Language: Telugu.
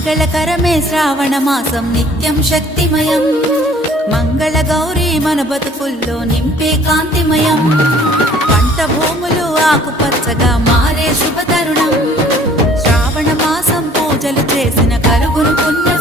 మంగళకరమే శ్రావణ మాసం నిత్యం శక్తిమయం మంగళ గౌరీ మన బతుకుల్లో నింపే కాంతిమయం పంట భూములు ఆకుపచ్చగా మారే శుభతరుణం శ్రావణ మాసం పూజలు చేసిన కలుగును పుణ్యం